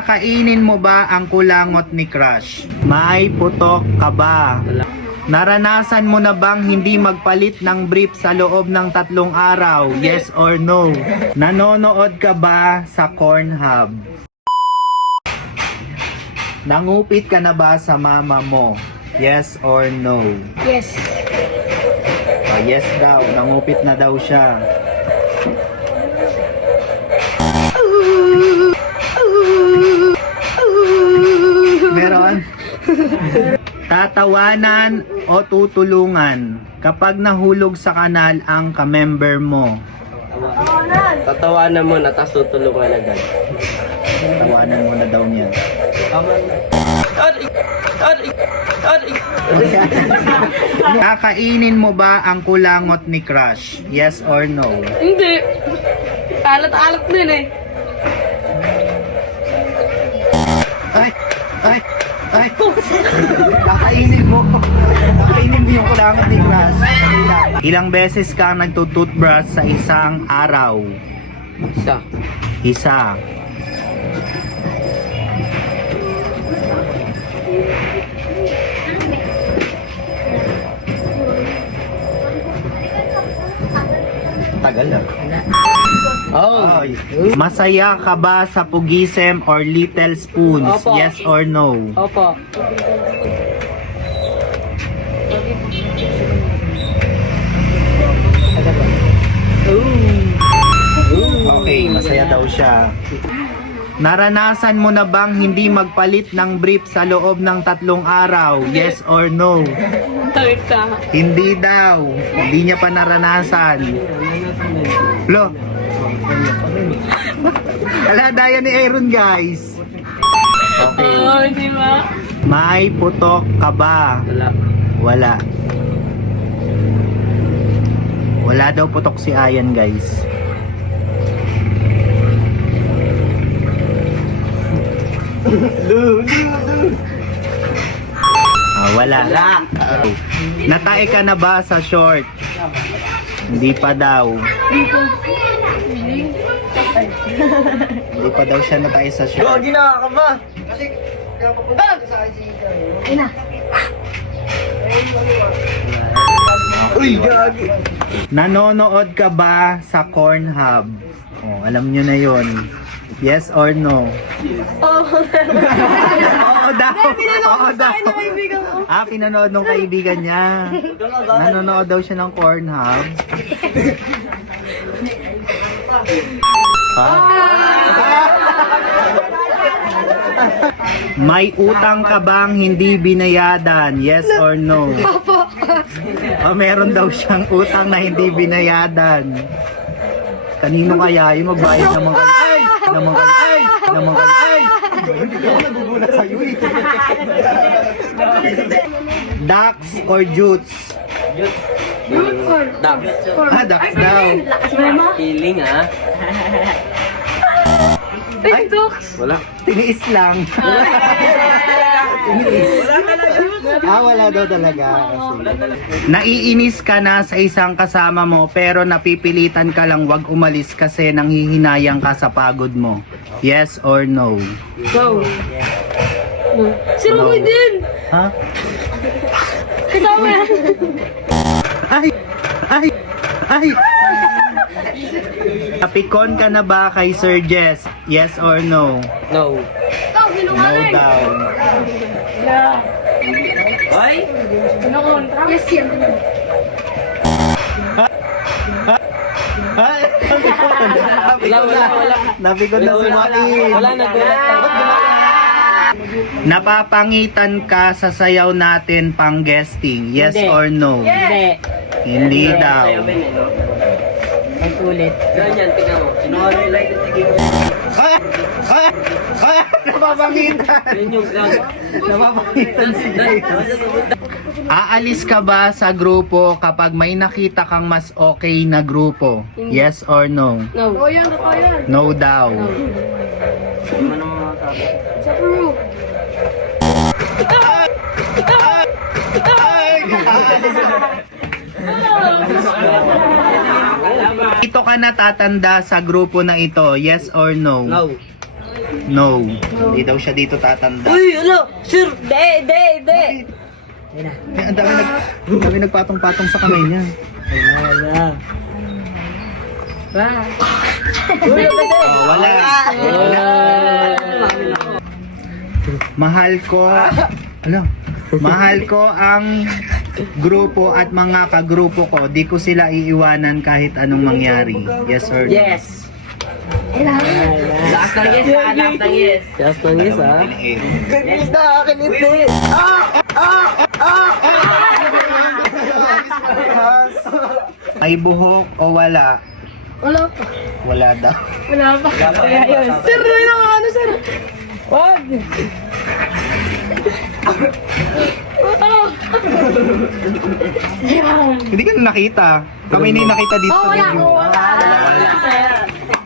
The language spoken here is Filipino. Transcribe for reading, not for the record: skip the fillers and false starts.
Kakainin mo ba ang kulangot ni Crush? May putok ka ba? Naranasan mo na bang hindi magpalit ng brief sa loob ng 3 araw? Yes or no? Nanonood ka ba sa Cornhub? Nangupit ka na ba sa mama mo? Yes or no? Yes. Yes daw, nangupit na daw siya. Meron? Tatawanan o tutulungan kapag nahulog sa kanal ang kamember mo? Tatawanan mo na, tapos tutulungan agad. Tawanan mo na daw niya. Kakainin mo ba ang kulangot ni Crush? Yes or no? Hindi. Alat-alat din eh. Ay! Ay! Ay! Kakainin mo! Kakainin mo yung kulangot ni Crush. Ilang beses ka nagtutoothbrush sa isang araw? Isa. Tagal na. Oh. Masaya ka ba sa Pugisem or Little Spoons? Opo. Yes or no? Opo. Okay, masaya daw siya. Naranasan mo na bang hindi magpalit ng brief sa loob ng 3 araw? Yes or no? Takit ka. Hindi daw. Hindi niya pa naranasan. Lo. Kaladaya ni Aaron, guys. Okay. Oo, di ba? May putok ka ba? Wala. Wala daw putok si Ayan, guys. Wala. Okay. Natae ka na ba sa short? Hindi pa daw. Hindi pa daw siya natae sa short. Gogi na ka ba? Uy, gagi. Nanonood ka ba sa Cornhub? Oh, alam nyo na yon. Yes or no? Oo. Oo daw. Oo daw. Kaibigan ko. Pinanood ng kaibigan niya. Nanonood daw siya ng Cornhub. May utang ka bang hindi binayadan? Yes or no? Opo. Meron daw siyang utang na hindi binayadan. Kanino kaya? Yung magbayad naman kayo. Ay! Naman kayo. Ay! Naman kayo. Ay! Hindi ako nagugulat sa'yo eh. Ducks or Jutes? Dam. Ducks daw. Feeling ha? Ay! Wala. Tiniis lang. Tiniis. Wala daw talaga. Naiinis ka na sa isang kasama mo pero napipilitan ka lang wag umalis kasi nanghihinayang ka sa pagod mo. Yes or no? Go. No. Si Roy din. Ha? Kasama yan. Ay! Ay! Ay! Napikon ka na ba kay Sir Jess? Yes or no? No. Ikaw, No sinungaling. daw. Yeah. Ay? Ano kontra? Yes, yan. Ay! Wala. Napikon na si Main. Wala, nagulat ako. Napapangitan ka sa sayaw natin pang guesting? Yes Hindi. or no? Hindi. Hindi daw. Ang ulit. Ganyan, tingnan mo. Sinungaling like the game. Napapangitan! Yun yung gang. Napapangitan si Jay. Aalis ka ba sa grupo kapag may nakita kang mas okay na grupo? Yes or no? No. Oo yan, totoo yan. No daw. Ano mga tao? Sa group. Ito ka natatanda sa grupo na ito, yes or no? No. No. Hindi daw siya dito tatanda. Uy, ano? Sir, de. Eh, ang dami nagpatong-patong sa kamay niya. Oh, wala. Mahal ko ang grupo at mga kagrupo ko. Di ko sila iiwanan kahit anong mangyari. Yes or no? Yes. Last ng yes, last ng yes. Last ng yes, ha? Kinis na, kinis. May buhok o wala? Wala pa. Wala daw. Wala pa. Kaya yun. Sir, yun ang ano, sir. Wag! Yan. Hindi ka na nakita. Kami na yung nakita dito Oh, sa wala. video. Wala. Wala.